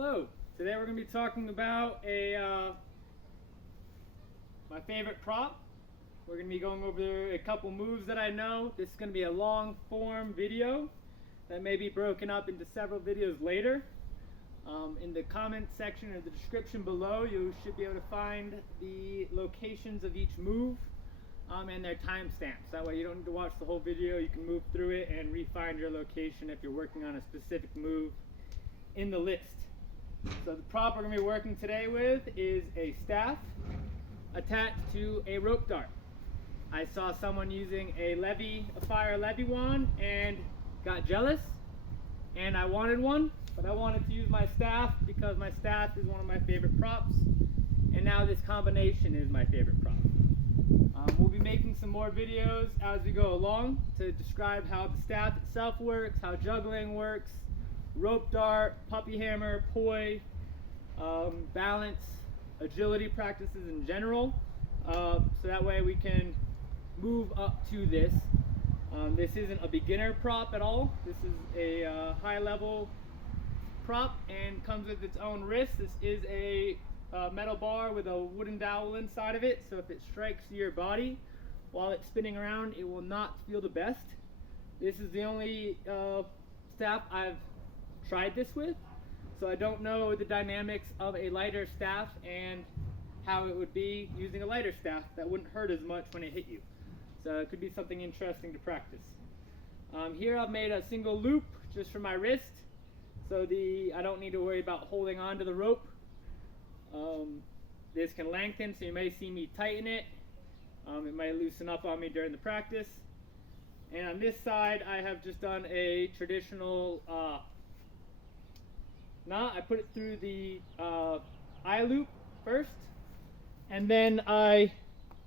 Hello. Today we're going to be talking about my favorite prop. We're going to be going over a couple moves that I know. This is going to be a long form video that may be broken up into several videos later. In the comment section or the description below, you should be able to find the locations of each move and their timestamps. That way you don't need to watch the whole video. You can move through it and re-find your location if you're working on a specific move in the list. So the prop we're going to be working today with is a staff attached to a rope dart. I saw someone using a Fire Levi Wand and got jealous, and I wanted one, but I wanted to use my staff because my staff is one of my favorite props, and now this combination is my favorite prop. We'll be making some more videos as we go along to describe how the staff itself works, how juggling works, rope dart, puppy hammer, poi, balance, agility practices in general, so that way we can move up to this. This isn't a beginner prop at all. This is a high level prop and comes with its own wrist. This is a metal bar with a wooden dowel inside of it, so if it strikes your body while it's spinning around, it will not feel the best. This is the only staff I've tried this with, so I don't know the dynamics of a lighter staff and how it would be using a lighter staff that wouldn't hurt as much when it hit you. So it could be something interesting to practice. Here I've made a single loop just for my wrist, so I don't need to worry about holding on to the rope. This can lengthen, so you may see me tighten it. It might loosen up on me during the practice. And on this side I have just done a traditional knot. I put it through the eye loop first, and then I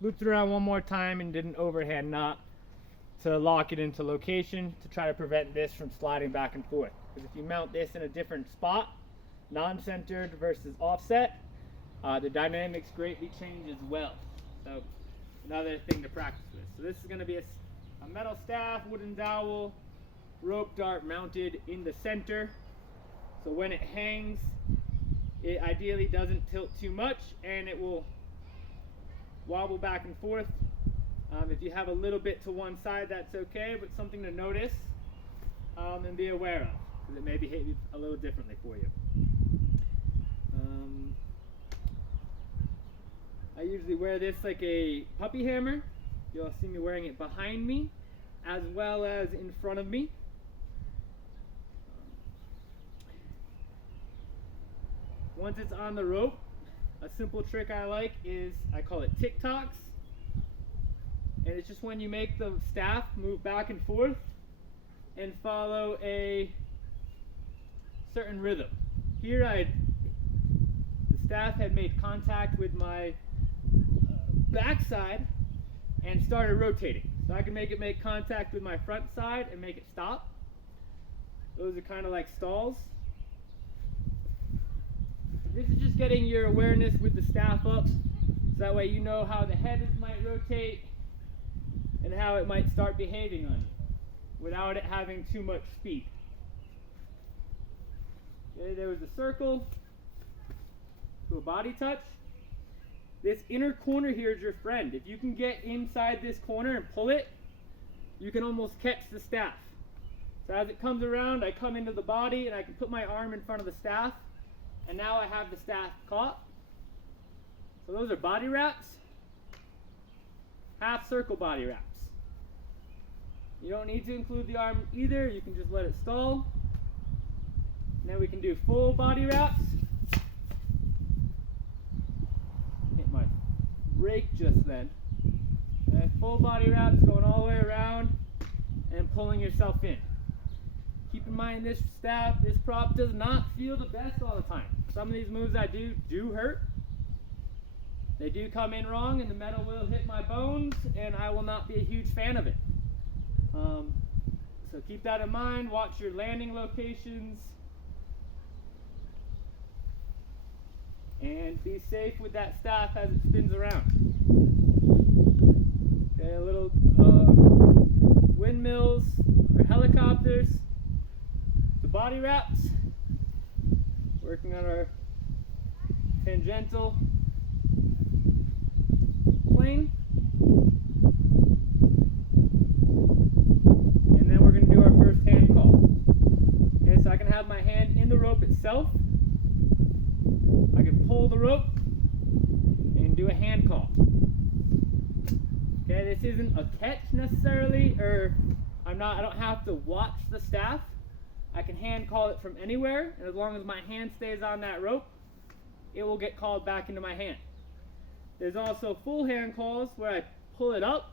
looped it around one more time and did an overhand knot to lock it into location to try to prevent this from sliding back and forth. Because if you mount this in a different spot, non-centered versus offset, the dynamics greatly change as well. So another thing to practice with. So this is going to be a metal staff, wooden dowel, rope dart mounted in the center. So when it hangs, it ideally doesn't tilt too much and it will wobble back and forth. If you have a little bit to one side, that's okay, but something to notice and be aware of, because it may behave a little differently for you. I usually wear this like a puppy hammer. You'll see me wearing it behind me as well as in front of me. Once it's on the rope, a simple trick I like is, I call it tick-tocks. And it's just when you make the staff move back and forth and follow a certain rhythm. Here the staff had made contact with my backside and started rotating. So I can make it make contact with my front side and make it stop. Those are kind of like stalls. This is just getting your awareness with the staff up, so that way you know how the head might rotate and how it might start behaving on you without it having too much speed. Okay, there was a circle to a body touch. This inner corner here is your friend. If you can get inside this corner and pull it, you can almost catch the staff. So as it comes around, I come into the body and I can put my arm in front of the staff. And now I have the staff caught. So those are body wraps, half circle body wraps. You don't need to include the arm either, you can just let it stall. And then we can do full body wraps. Hit my brake just then. And full body wraps going all the way around and pulling yourself in. Keep in mind this prop does not feel the best all the time. Some of these moves I do hurt. They do come in wrong and the metal will hit my bones and I will not be a huge fan of it. So keep that in mind, watch your landing locations, and be safe with that staff as it spins around. Okay, a little windmills or helicopters. The body wraps. Working on our tangential plane. And then we're going to do our first hand call. Okay, so I can have my hand in the rope itself. I can pull the rope and do a hand call. Okay, this isn't a catch necessarily, or I don't have to watch the staff. I can hand call it from anywhere, and as long as my hand stays on that rope, it will get called back into my hand. There's also full hand calls where I pull it up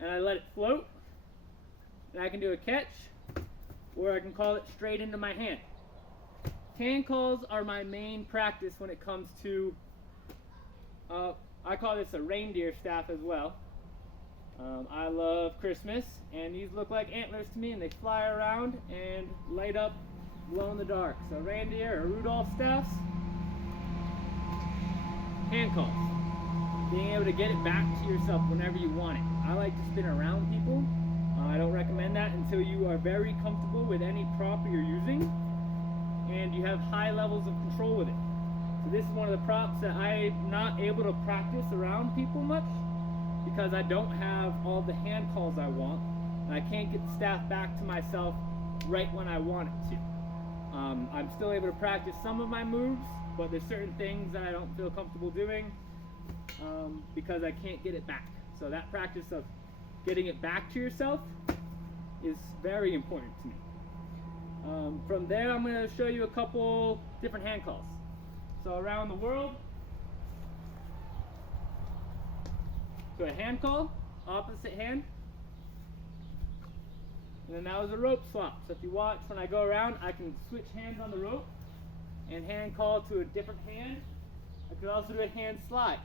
and I let it float, and I can do a catch, or I can call it straight into my hand. Hand calls are my main practice when it comes to, I call this a reindeer staff as well. I love Christmas, and these look like antlers to me, and they fly around and light up, glow in the dark. So reindeer or Rudolph staffs, hand calls. Being able to get it back to yourself whenever you want it. I like to spin around people. I don't recommend that until you are very comfortable with any prop you're using and you have high levels of control with it. So this is one of the props that I'm not able to practice around people much, because I don't have all the hand calls I want, and I can't get the staff back to myself right when I want it to. I'm still able to practice some of my moves, but there's certain things that I don't feel comfortable doing because I can't get it back. So that practice of getting it back to yourself is very important to me. From there, I'm going to show you a couple different hand calls. So around the world, so a hand call, opposite hand, and then that was a rope swap. So if you watch, when I go around, I can switch hands on the rope and hand call to a different hand. I could also do a hand slide.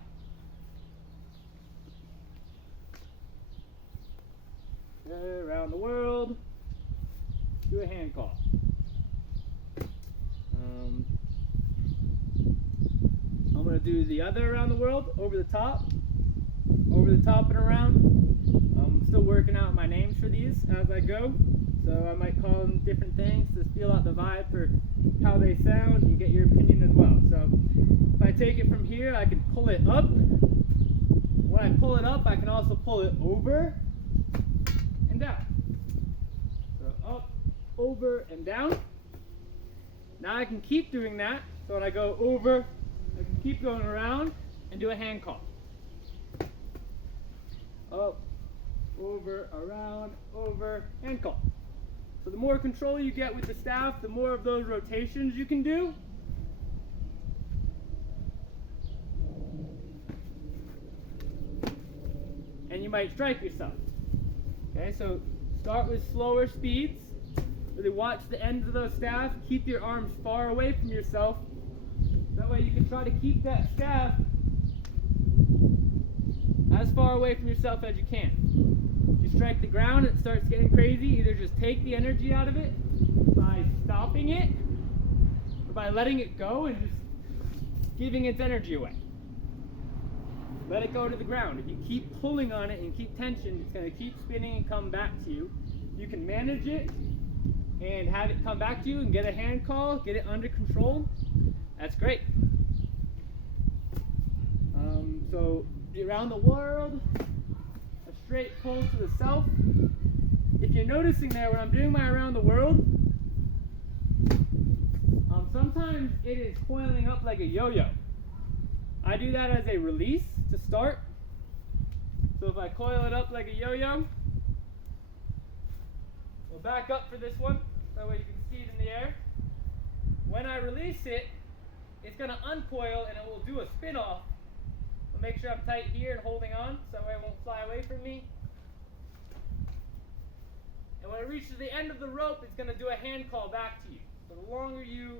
Around the world, do a hand call. I'm going to do the other around the world, over the top and around. I'm still working out my names for these as I go, so I might call them different things to feel out the vibe for how they sound and get your opinion as well. So if I take it from here, I can pull it up. When I pull it up, I can also pull it over and down. So up, over, and down. Now I can keep doing that. So when I go over, I can keep going around and do a hand call. Up, over, around, over, hand call. So the more control you get with the staff, the more of those rotations you can do. And you might strike yourself. Okay, so start with slower speeds. Really watch the ends of those staffs. Keep your arms far away from yourself. That way you can try to keep that staff as far away from yourself as you can. If you strike the ground and it starts getting crazy, either just take the energy out of it by stopping it, or by letting it go and just giving its energy away. Let it go to the ground. If you keep pulling on it and keep tension, it's going to keep spinning and come back to you. You can manage it and have it come back to you and get a hand call, get it under control. That's great. So around the world, a straight pull to the south. If you're noticing there, when I'm doing my around the world, sometimes it is coiling up like a yo-yo. I do that as a release to start. So if I coil it up like a yo-yo, we'll back up for this one, that way you can see it in the air. When I release it, it's going to uncoil and it will do a spin off. I'll make sure I'm tight here and holding on so that way it won't fly away from me. And when it reaches the end of the rope, it's going to do a hand call back to you. So the longer you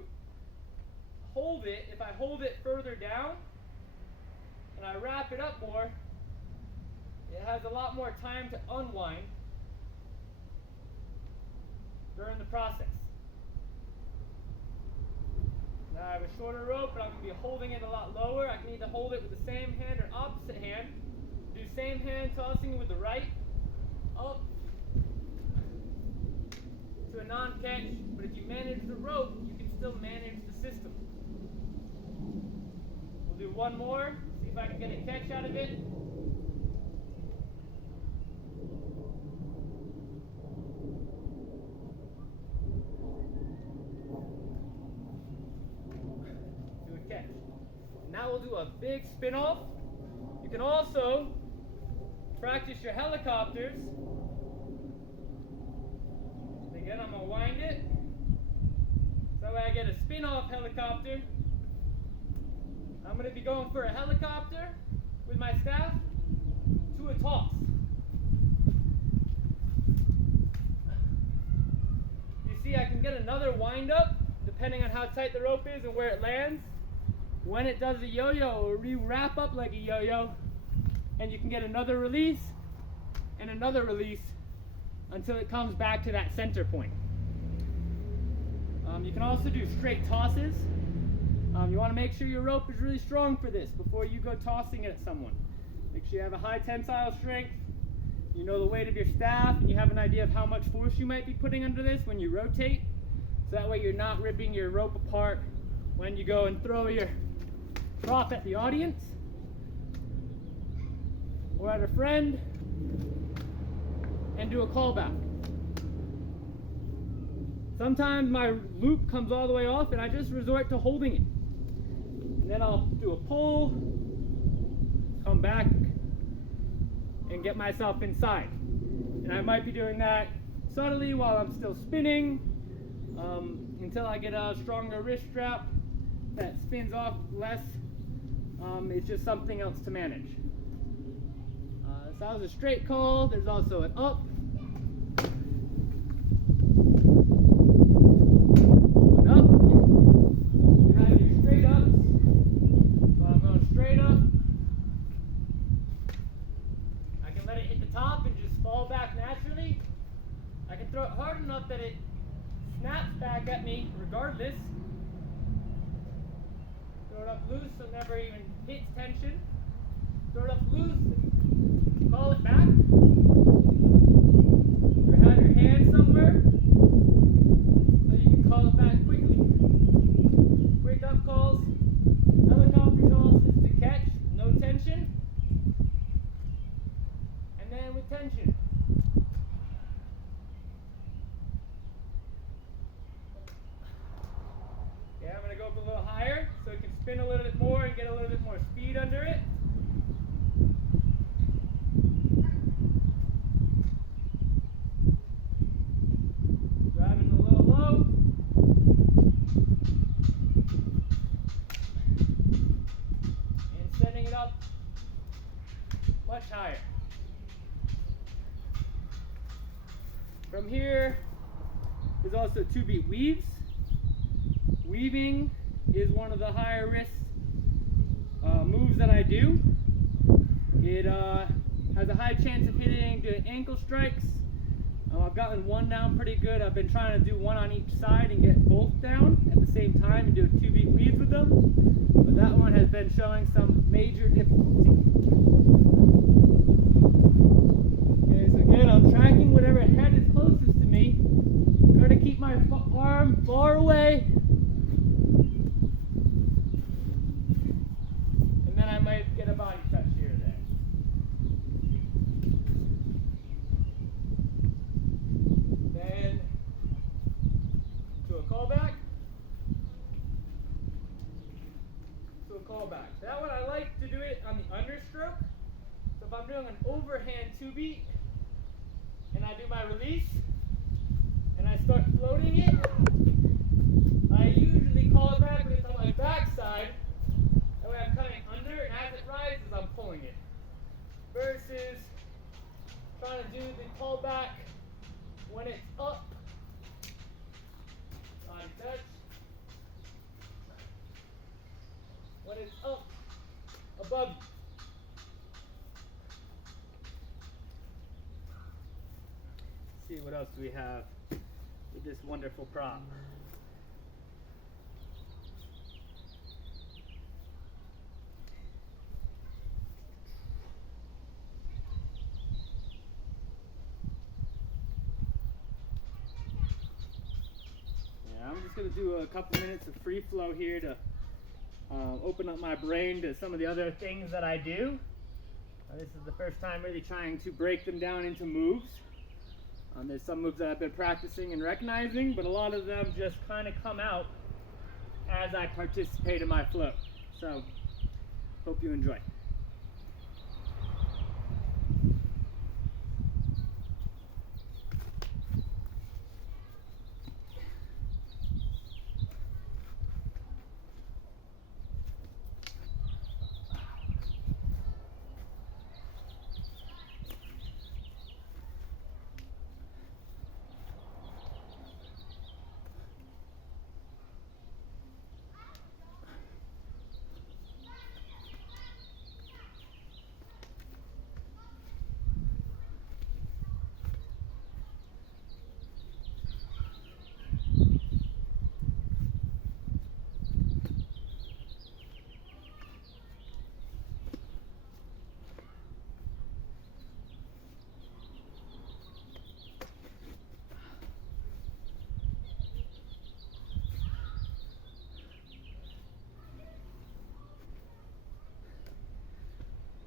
hold it, if I hold it further down and I wrap it up more, it has a lot more time to unwind during the process. Now I have a shorter rope, but I'm going to be holding it a lot lower. I can either hold it with the same hand or opposite hand. Do same hand tossing with the right, up to a non-catch. But if you manage the rope, you can still manage the system. We'll do one more, see if I can get a catch out of it. Do a catch. Now we'll do a big spin off. You can also practice your helicopters. Again, I'm going to wind it. So that way I get a spin off helicopter. I'm going to be going for a helicopter with my staff to a toss. You see, I can get another wind up depending on how tight the rope is and where it lands. When it does a yo-yo, it'll re-wrap up like a yo-yo, and you can get another release and another release until it comes back to that center point. You can also do straight tosses. You want to make sure your rope is really strong for this before you go tossing it at someone. Make sure you have a high tensile strength, you know the weight of your staff, and you have an idea of how much force you might be putting under this when you rotate. So that way you're not ripping your rope apart when you go and throw your prop at the audience or at a friend and do a callback. Sometimes my loop comes all the way off and I just resort to holding it. And then I'll do a pull, come back, and get myself inside. And I might be doing that subtly while I'm still spinning until I get a stronger wrist strap that spins off less. It's just something else to manage. So that was a straight call. There's also an up. An up. You have your straight ups. So I'm going straight up. I can let it hit the top and just fall back naturally. I can throw it hard enough that it snaps back at me regardless. Throw it up loose so it never even hits tension. Throw it up loose and call it back. Or have your hand somewhere so you can call it back quickly. Quick up calls, helicopter tosses to catch, no tension. And then with tension. Yeah, I'm going to go up a little higher so it can spin a little bit more and get a little bit more speed under it. Driving a little low. And setting it up much higher. From here, there's also 2-beat weaves. Weaving is one of the higher risk moves that I do. It has a high chance of doing ankle strikes. I've gotten one down pretty good. I've been trying to do one on each side and get both down at the same time and do 2-beat weaves with them. But that one has been showing some major difficulty. Okay, so again, I'm tracking whatever head is closest to me. Try to keep my arm far away. And then I might get a body touch here or there. Then to a callback. To a callback. That one I like to do it on the understroke. So if I'm doing an overhand 2-beat and I do my release and I start floating it, I usually call it back when it's on my backside. That way I'm coming under, and as it rises, I'm pulling it. Versus trying to do the callback when it's up. Body touch. When it's up above you. Let's see what else we have with this wonderful prop. I'm just going to do a couple minutes of free flow here to open up my brain to some of the other things that I do. This is the first time really trying to break them down into moves. There's some moves that I've been practicing and recognizing, but a lot of them just kind of come out as I participate in my flow. So, hope you enjoy.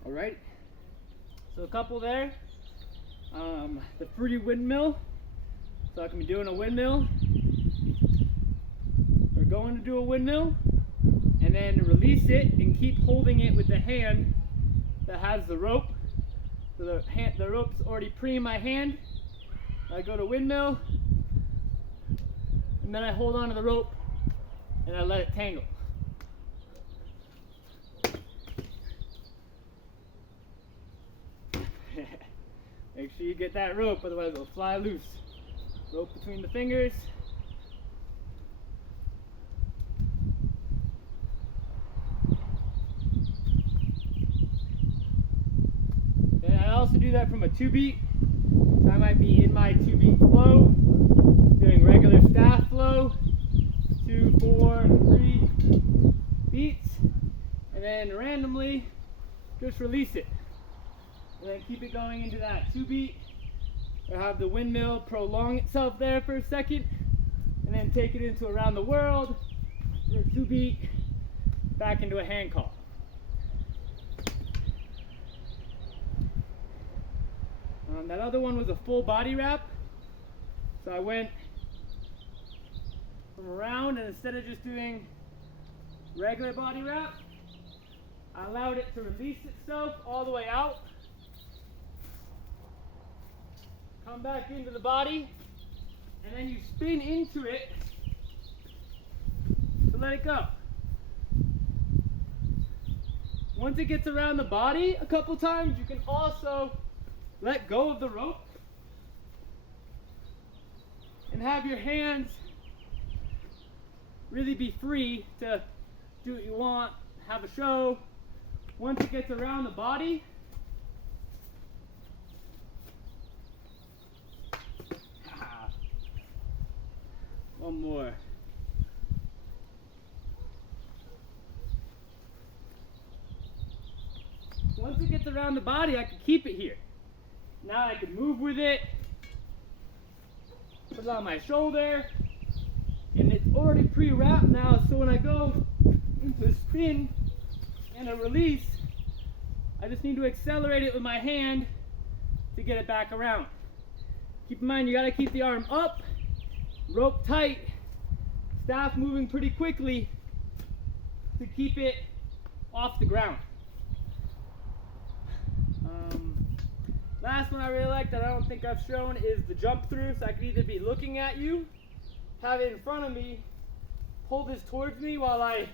All right, so a couple there. The free windmill. So I can be doing a windmill, or going to do a windmill, and then release it and keep holding it with the hand that has the rope. So the rope's already pre in my hand. I go to windmill, and then I hold on to the rope and I let it tangle. Make sure you get that rope, otherwise it'll fly loose. Rope between the fingers. And I also do that from a 2-beat. So I might be in my 2-beat flow, doing regular staff flow, 2, 4, 3 beats, and then randomly just release it. And then keep it going into that 2-beat, or have the windmill prolong itself there for a second, and then take it into around the world, or 2-beat, back into a hand call. That other one was a full body wrap, so I went from around, and instead of just doing regular body wrap, I allowed it to release itself all the way out. Come back into the body, and then you spin into it to let it go. Once it gets around the body a couple times, you can also let go of the rope and have your hands really be free to do what you want, have a show. Once it gets around the body, one more. Once it gets around the body, I can keep it here. Now I can move with it, put it on my shoulder, and it's already pre-wrapped now, so when I go into a spin and a release, I just need to accelerate it with my hand to get it back around. Keep in mind, you gotta keep the arm up, rope tight, staff moving pretty quickly to keep it off the ground. Last one I really like that I don't think I've shown is the jump through. So I could either be looking at you, have it in front of me, pull this towards me while I,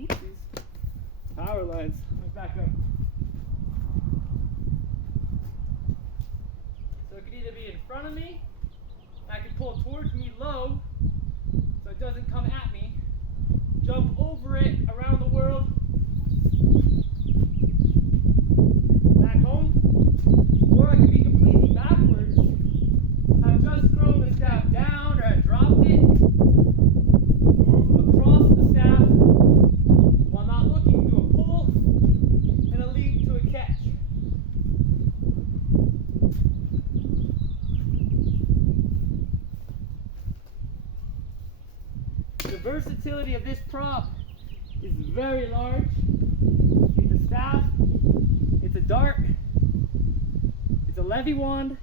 oops, these power lines, let me back up. So it could either be in front of me, I can pull towards me low so it doesn't come at me, jump over it around the world, back home, or I could be completely backwards, have just thrown the staff down or have dropped it, move across the staff while not looking, do a pull and a leap to a catch. versatility of this prop is very large. It's a staff, it's a dart, it's a Levi wand.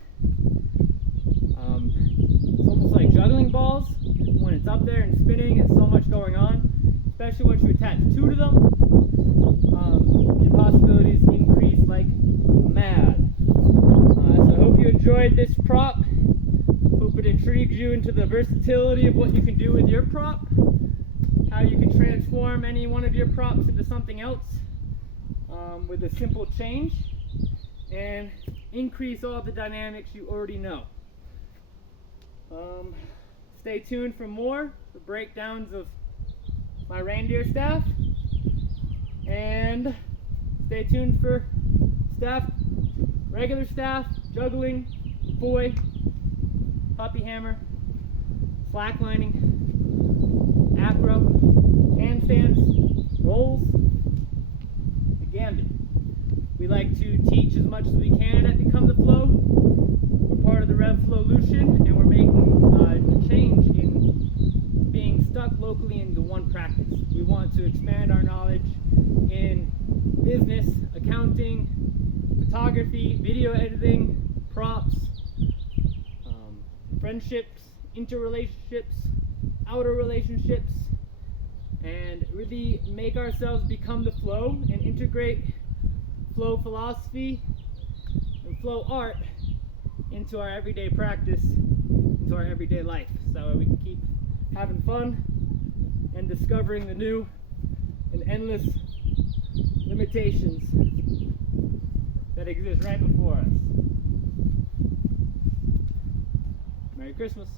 It's almost like juggling balls. When it's up there and spinning and so much going on, especially once you attach two to them, your possibilities increase like mad. So I hope you enjoyed this prop. Hope it intrigues you into the versatility of what you can do with your prop, how you can transform any one of your props into something else with a simple change, and increase all the dynamics you already know. Stay tuned for more breakdowns of my reindeer staff, and stay tuned for staff, regular staff, juggling, boy, puppy hammer, slacklining, acro, handstands, rolls, the gambit. We like to teach as much as we can at Become the Flow. We're part of the Revflowlution, and we're making a change in being stuck locally into one practice. We want to expand our knowledge in business, accounting, photography, video editing, props, friendships, interrelationships, outer relationships, and really make ourselves become the flow and integrate flow philosophy and flow art into our everyday practice, into our everyday life, so we can keep having fun and discovering the new and endless limitations that exist right before us. Merry Christmas.